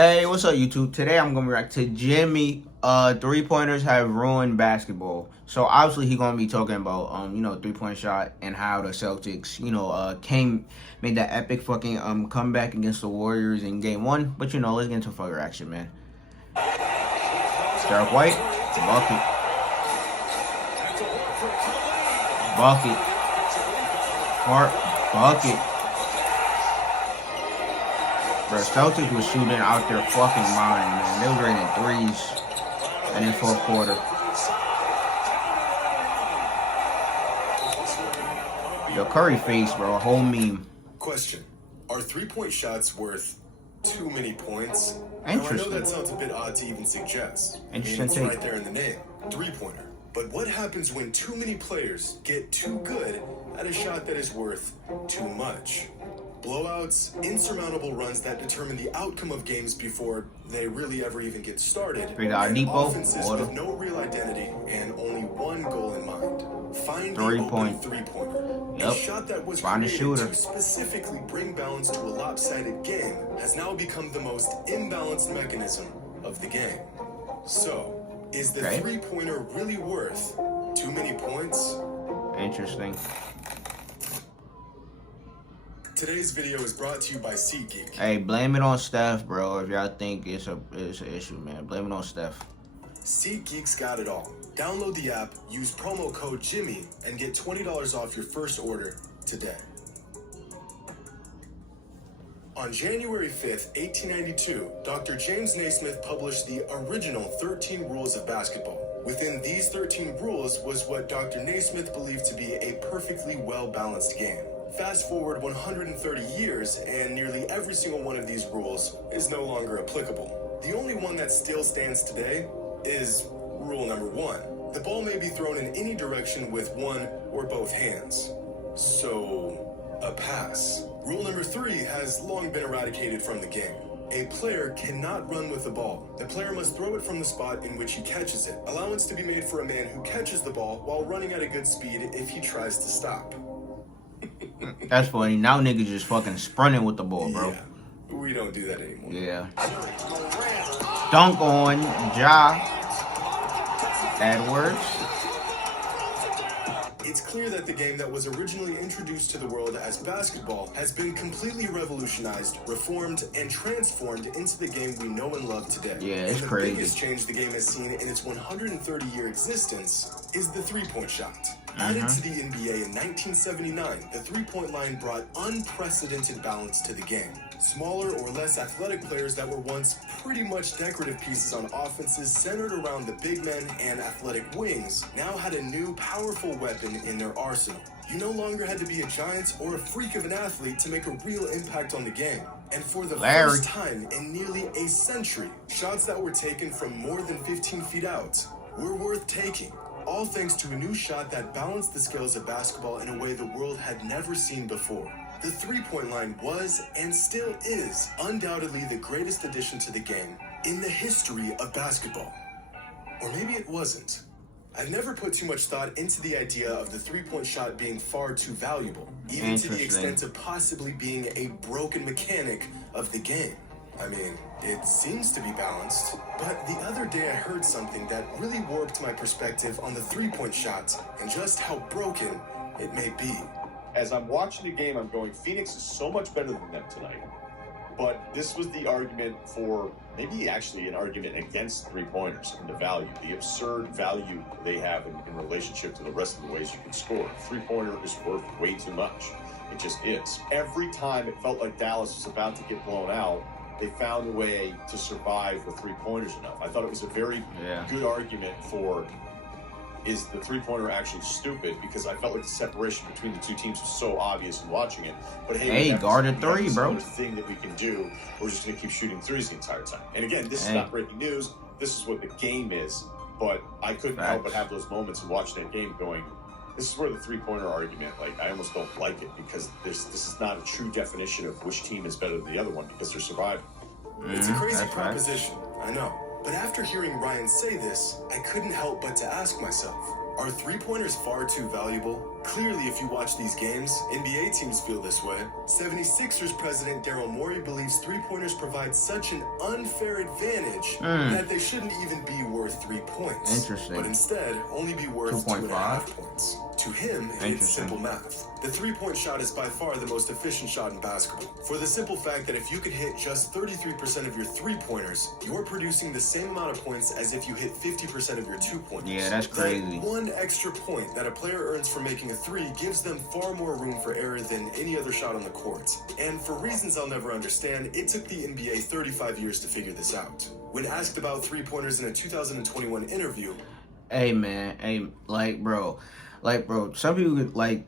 Hey, what's up, YouTube? Today I'm gonna react to Jimmy. Three-pointers have ruined basketball. So obviously he's gonna be talking about three-point shot and how the Celtics, made that epic fucking comeback against the Warriors in game 1. But let's get into further action, man. Derek White, bucket. Bucket. Smart, bucket. Bro, Celtics was shooting out their fucking mind, man. They were raining threes in the fourth quarter. Yo, Curry face, bro, a whole meme. Question: are three-point shots worth too many points? Interesting. Now, I know that sounds a bit odd to even suggest. Interesting it's take. right there in the name, three-pointer. But what happens when too many players get too good at a shot that is worth too much? Blowouts, insurmountable runs that determine the outcome of games before they really ever even get started, and offenses with no real identity and only one goal in mind. Find the open three-pointer. A shot that was created to specifically bring balance to a lopsided game has now become the most imbalanced mechanism of the game. So, is the three-pointer really worth too many points? Interesting. Today's video is brought to you by SeatGeek. Hey, blame it on Steph, bro. If y'all think it's an issue, man, blame it on Steph. SeatGeek's got it all. Download the app, use promo code Jimmy, and get $20 off your first order today. On January 5th, 1892, Dr. James Naismith published the original 13 rules of basketball. Within these 13 rules was what Dr. Naismith believed to be a perfectly well-balanced game. Fast forward 130 years, and nearly every single one of these rules is no longer applicable. The only one that still stands today is rule number 1. The ball may be thrown in any direction with one or both hands. So, a pass. Rule number 3 has long been eradicated from the game. A player cannot run with the ball. The player must throw it from the spot in which he catches it. Allowance to be made for a man who catches the ball while running at a good speed if he tries to stop. That's funny. Now niggas just fucking sprinting with the ball, bro. Yeah, we don't do that anymore. Yeah. Dunk on Ja. Edwards. It's clear that the game that was originally introduced to the world as basketball has been completely revolutionized, reformed, and transformed into the game we know and love today. Yeah, it's and the crazy. biggest change the game has seen in its 130-year existence is the three-point shot. Added to the NBA in 1979, the three-point line brought unprecedented balance to the game. Smaller or less athletic players that were once pretty much decorative pieces on offenses centered around the big men and athletic wings now had a new powerful weapon in their arsenal. You no longer had to be a giant or a freak of an athlete to make a real impact on the game. And for the first time in nearly a century, shots that were taken from more than 15 feet out were worth taking. All thanks to a new shot that balanced the scales of basketball in a way the world had never seen before. The three-point line was, and still is, undoubtedly the greatest addition to the game in the history of basketball. Or maybe it wasn't. I've never put too much thought into the idea of the three-point shot being far too valuable, even to the extent of possibly being a broken mechanic of the game. I mean, it seems to be balanced, but the other day I heard something that really warped my perspective on the three-point shot and just how broken it may be. As I'm watching the game, I'm going, Phoenix is so much better than them tonight. But this was the argument for, maybe actually an argument against three-pointers and the value, the absurd value they have in relationship to the rest of the ways you can score. Three-pointer is worth way too much. It just is. Every time it felt like Dallas was about to get blown out, they found a way to survive with three-pointers enough. I thought it was a very good argument for, is the three-pointer actually stupid? Because I felt like the separation between the two teams was so obvious in watching it. But hey, guarded three, bro. Thing that we can do. We're just going to keep shooting threes the entire time. And again, this is not breaking news. This is what the game is. But I couldn't help but have those moments and watch that game going, this is where the three-pointer argument, like, I almost don't like it, because this is not a true definition of which team is better than the other one, because they're surviving. It's a crazy proposition, I know. But after hearing Ryan say this, I couldn't help but to ask myself, Are three-pointers far too valuable? Clearly, if you watch these games, NBA teams feel this way. 76ers president Daryl Morey believes three-pointers provide such an unfair advantage that they shouldn't even be worth 3 points. Interesting. But instead, only be worth 2.5 points. To him, it's simple math. The three-point shot is by far the most efficient shot in basketball. For the simple fact that if you could hit just 33% of your three-pointers, you're producing the same amount of points as if you hit 50% of your two-pointers. Yeah, that's crazy. That one extra point that a player earns for making a three gives them far more room for error than any other shot on the court. And for reasons I'll never understand, it took the NBA 35 years to figure this out. When asked about three-pointers in a 2021 interview, hey man, bro, some people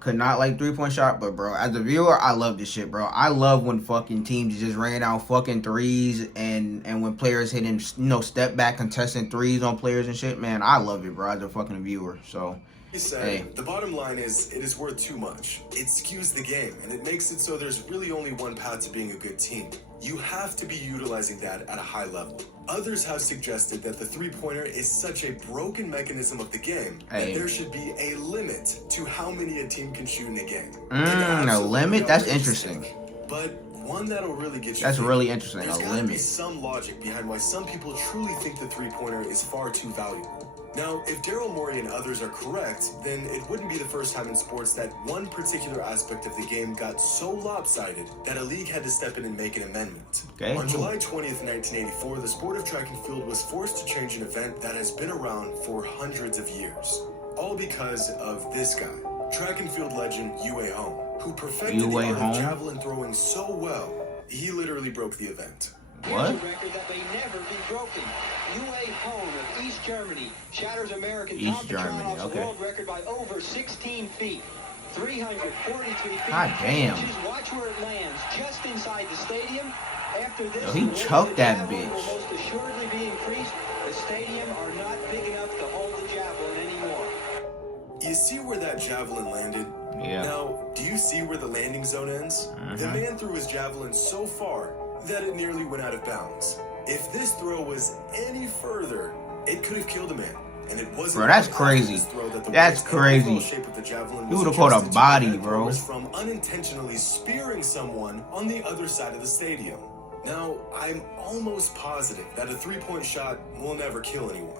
could not like 3-point shot, but bro, as a viewer, I love this shit, bro. I love when fucking teams just ran out fucking threes and when players hitting, step back contesting threes on players and shit, man. I love it, bro, as a fucking viewer. So he said, the bottom line is, it is worth too much. It skews the game, and it makes it so there's really only one path to being a good team. You have to be utilizing that at a high level. Others have suggested that the three-pointer is such a broken mechanism of the game that there should be a limit to how many a team can shoot in a game. A limit? That's interesting. But one that'll really get you. That's really interesting. There's A gotta limit. be some logic behind why some people truly think the three-pointer is far too valuable. Now, if Daryl Morey and others are correct, then it wouldn't be the first time in sports that one particular aspect of the game got so lopsided that a league had to step in and make an amendment. Okay. On July 20th, 1984, the sport of track and field was forced to change an event that has been around for hundreds of years. All because of this guy, track and field legend Yue Hong, who perfected the art of javelin throwing so well, he literally broke the event. What? Here's a record that may never be broken. Yue Hong of East Germany shatters American East Germany, okay. world record by over 16 feet. 343 feet. God damn. Watch where it lands, just inside the stadium. After this, Yo, he choked that bitch. will most assuredly be increased. The stadium are not big enough to hold the javelin anymore. You see where that javelin landed? Yeah. Now, do you see where the landing zone ends? The man threw his javelin so far that it nearly went out of bounds. If this throw was any further, it could have killed a man. And it wasn't. Bro, that's crazy. That's crazy. You would have caught a body, bro. From unintentionally spearing someone on the other side of the stadium. Now, I'm almost positive that a three-point shot will never kill anyone.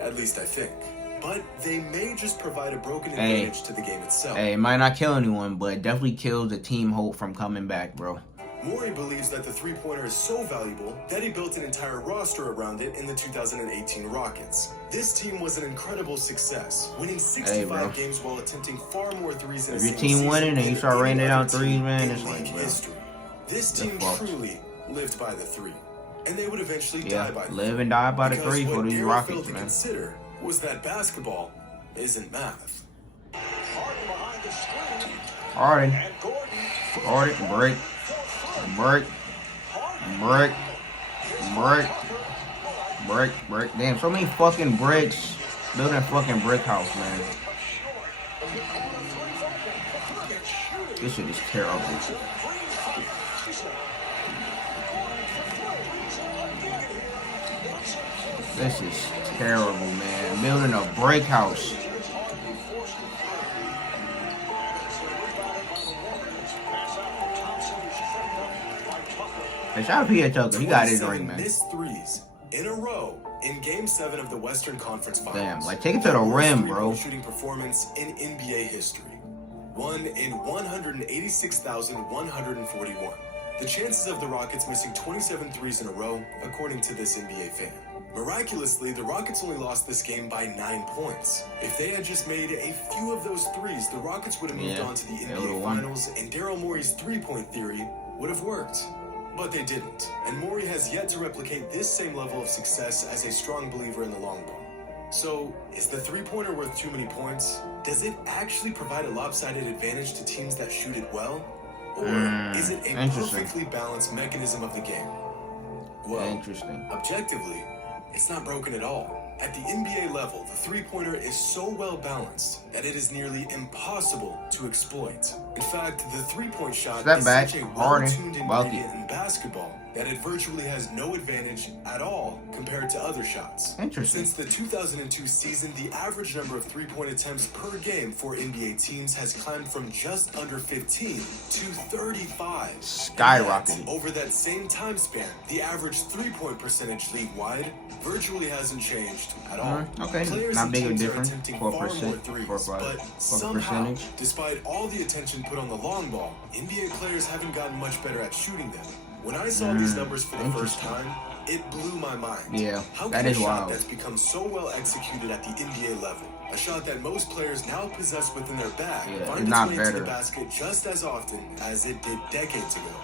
At least I think. But they may just provide a broken advantage to the game itself. Hey, it might not kill anyone, but it definitely kills the team hope from coming back, bro. Morey believes that the three-pointer is so valuable that he built an entire roster around it in the 2018 Rockets. This team was an incredible success, winning 65 games while attempting far more threes in a season. If single your team winning and you start raining down threes, man, it's like, bro. History. This team truly lived by the three, and they would eventually die by the live and die by the three for these Rockets, man. Consider was that basketball isn't math. Harden, break. Damn, so many fucking bricks. Building a fucking brick house, man. This shit is terrible. This is terrible, man. Building a brick house. Hey, shout out P.A. Tucker. He got his ring, man. Missed threes in a row in Game 7 of the Western Conference Finals. Damn, like take it to the rim, bro. Shooting performance in NBA history. One in 186,141. The chances of the Rockets missing 27 threes in a row, according to this NBA fan. Miraculously, the Rockets only lost this game by 9 points. If they had just made a few of those threes, the Rockets would have moved on to the NBA Finals, and Daryl Morey's three-point theory would have worked. But they didn't, and Morey has yet to replicate this same level of success as a strong believer in the long ball. So, is the three-pointer worth too many points? Does it actually provide a lopsided advantage to teams that shoot it well? Or is it a perfectly balanced mechanism of the game? Well, objectively, it's not broken at all. At the NBA level, the three-pointer is so well balanced that it is nearly impossible to exploit. In fact, the three-point shot is such a well-tuned ingredient in basketball that it virtually has no advantage at all compared to other shots. Interesting. Since the 2002 season, the average number of three-point attempts per game for NBA teams has climbed from just under 15 to 35. Skyrocketed. And over that same time span, the average three-point percentage league-wide virtually hasn't changed at all. Okay, Players not and big of a teams are difference. attempting 4%, far more threes, 4%, but 4%. somehow, despite all the attention put on the long ball, NBA players haven't gotten much better at shooting them. When I saw these numbers for the first time, it blew my mind. Yeah, How that can is a shot wild. that's become so well executed at the NBA level, a shot that most players now possess within their bag, Yeah, find it's its not way into better. the basket just as often as it did decades ago?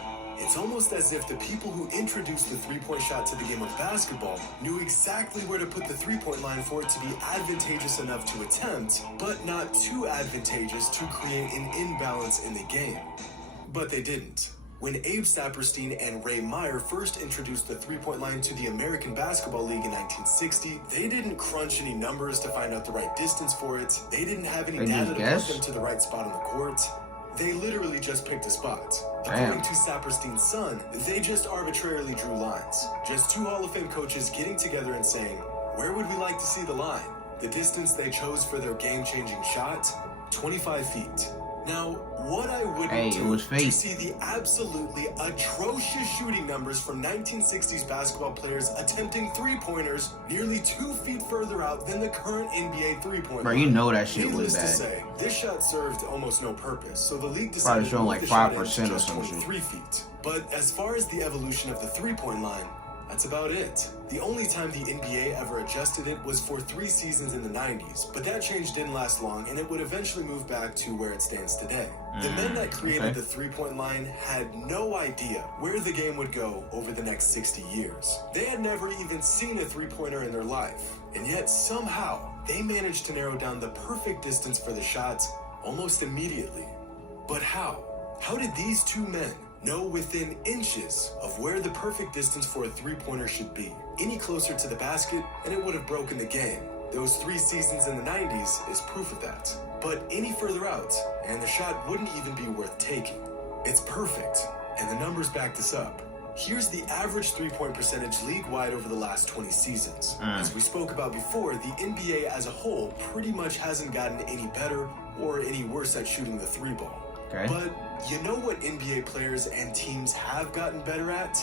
It's almost as if the people who introduced the three-point shot to the game of basketball knew exactly where to put the three-point line for it to be advantageous enough to attempt, but not too advantageous to create an imbalance in the game. But they didn't. When Abe Saperstein and Ray Meyer first introduced the three-point line to the American Basketball League in 1960, they didn't crunch any numbers to find out the right distance for it. They didn't have any They data just to guessed? put them to the right spot on the court. They literally just picked a spot. Damn. According to Saperstein's son, they just arbitrarily drew lines. Just two Hall of Fame coaches getting together and saying, where would we like to see the line? The distance they chose for their game-changing shot? 25 feet. Now, what I wouldn't Hey, it do was to fate. see the absolutely atrocious shooting numbers from 1960s basketball players attempting three-pointers nearly 2 feet further out than the current NBA three-point Bro, line. you know that shit was Needless to bad. say, this shot served almost no purpose, so the league Probably decided to showing move like the shot in 5% to or just some shit. 23 feet. But as far as the evolution of the three-point line, that's about it. The only time the NBA ever adjusted it was for 3 seasons in the 90s, but that change didn't last long and it would eventually move back to where it stands today. The men that created the three-point line had no idea where the game would go over the next 60 years. They had never even seen a three-pointer in their life, and yet somehow they managed to narrow down the perfect distance for the shots almost immediately. But how? How did these two men know within inches of where the perfect distance for a three-pointer should be? Any closer to the basket and it would have broken the game. Those 3 seasons in the 90s is proof of that. But any further out and the shot wouldn't even be worth taking. It's perfect, and the numbers back this up. Here's the average three-point percentage league-wide over the last 20 seasons. As we spoke about before, the NBA as a whole pretty much hasn't gotten any better or any worse at shooting the three ball. Okay. But you know what NBA players and teams have gotten better at?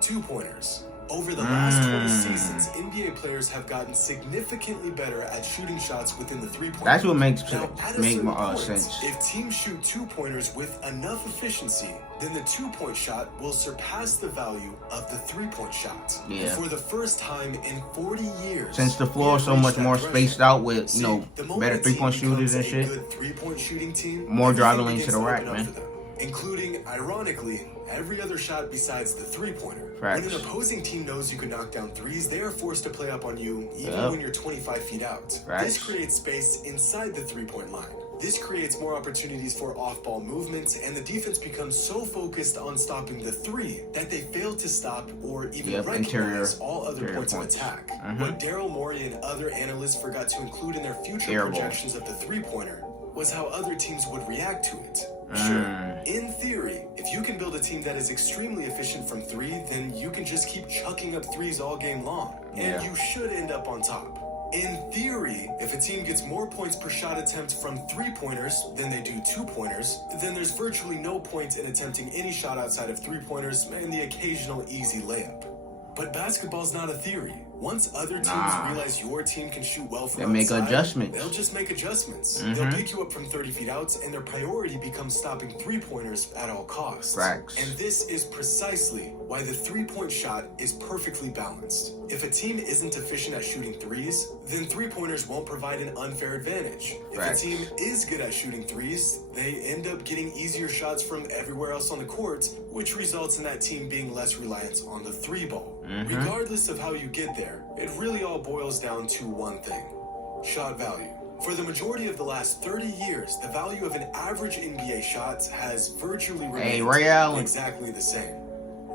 Two-pointers. Over the last 20 seasons, NBA players have gotten significantly better at shooting shots within the three-point That's what line. makes Now, at a make certain my point, sense. if teams shoot two-pointers with enough efficiency, then the two-point shot will surpass the value of the three-point shot. Yeah. And for the first time in 40 years, Since the we floor have is so reached much that more threshold. spaced out with, See, you know, the moment better a team three-point shooters and becomes a shit, good three-point shooting team, more everything driving lanes to begins the rack, open up man. for them, including, ironically, every other shot besides the three-pointer. Facts. When an opposing team knows you can knock down threes, they are forced to play up on you even Yep. when you're 25 feet out. Facts. This creates space inside the three-point line. This creates more opportunities for off-ball movements, and the defense becomes so focused on stopping the three that they fail to stop or even recognize all other interior points of points. attack. What Daryl Morey and other analysts forgot to include in their future Air ball. projections of the three-pointer was how other teams would react to it. Sure, in theory, if you can build a team that is extremely efficient from three, then you can just keep chucking up threes all game long, and you should end up on top. In theory, if a team gets more points per shot attempt from three-pointers than they do two-pointers, then there's virtually no point in attempting any shot outside of three-pointers and the occasional easy layup. But basketball's not a theory. Once other teams realize your team can shoot well from They make outside, adjustments. they'll just make adjustments. They'll pick you up from 30 feet out, and their priority becomes stopping three-pointers at all costs. Facts. And this is precisely why the three-point shot is perfectly balanced. If a team isn't efficient at shooting threes, then three-pointers won't provide an unfair advantage. Facts. If a team is good at shooting threes, they end up getting easier shots from everywhere else on the court, which results in that team being less reliant on the three ball. Regardless of how you get there, it really all boils down to one thing: shot value. For the majority of the last 30 years, the value of an average NBA shot has virtually remained Ray Allen. exactly the same.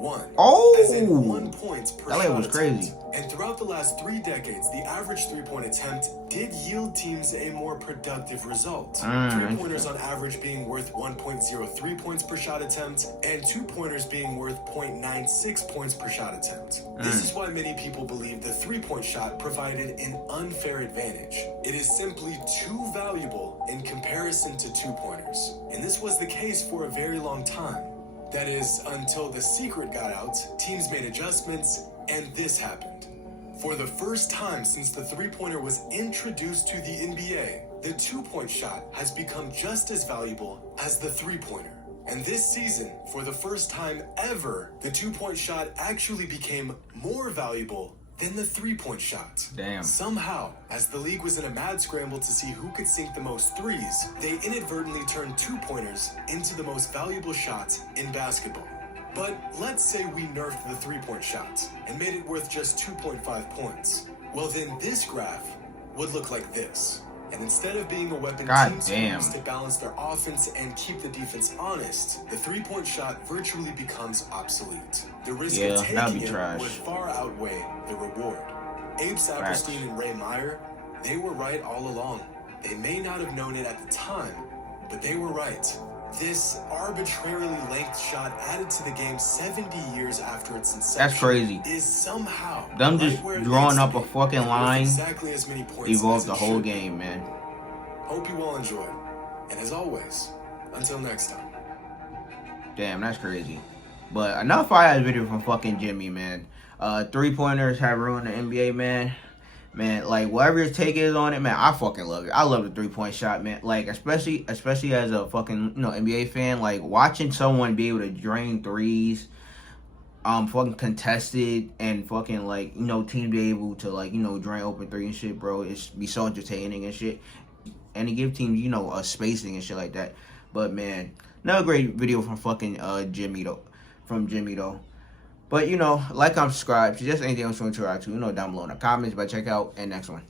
1. Oh! As in 1 point per That shot was crazy. attempt. And throughout the last 3 decades, the average 3-point attempt did yield teams a more productive result. 3-pointers on average being worth 1.03 points per shot attempt, and 2-pointers being worth 0.96 points per shot attempt. This is why many people believe the 3-point shot provided an unfair advantage. It is simply too valuable in comparison to 2-pointers. And this was the case for a very long time. That is, until the secret got out, teams made adjustments, and this happened. For the first time since the 3-pointer was introduced to the NBA, the 2-point shot has become just as valuable as the 3-pointer. And this season, for the first time ever, the 2-point shot actually became more valuable than the 3-point shot. Damn. Somehow, as the league was in a mad scramble to see who could sink the most threes, they inadvertently turned 2-pointers into the most valuable shots in basketball. But let's say we nerfed the 3-point shot and made it worth just 2.5 points. Well, then this graph would look like this. And instead of being a weapon teams use to balance their offense and keep the defense honest, the 3-point shot virtually becomes obsolete. The risk of taking it would far outweigh the reward. Abe Saperstein and Ray Meyer, they were right all along. They may not have known it at the time, but they were right. This arbitrarily length shot added to the game 70 years after its inception. That's crazy. Is somehow them just drawing up a fucking line exactly as many points evolved the whole game, man. Hope you all enjoyed. And as always, until next time. Damn, that's crazy. But enough fire video from fucking Jimmy, man. 3-pointers have ruined the NBA, man. Man, like, whatever his take is on it, man, I fucking love it. I love the 3-point shot, man. Like, especially as a fucking, NBA fan, like, watching someone be able to drain threes, fucking contested, and fucking, like, team be able to, like, drain open three and shit, bro. It's be so entertaining and shit. And to give teams, a spacing and shit like that. But, man, another great video from fucking Jimmy, though. But, like, comment, subscribe. Just anything else you want to try to, down below in the comments. But check out and next one.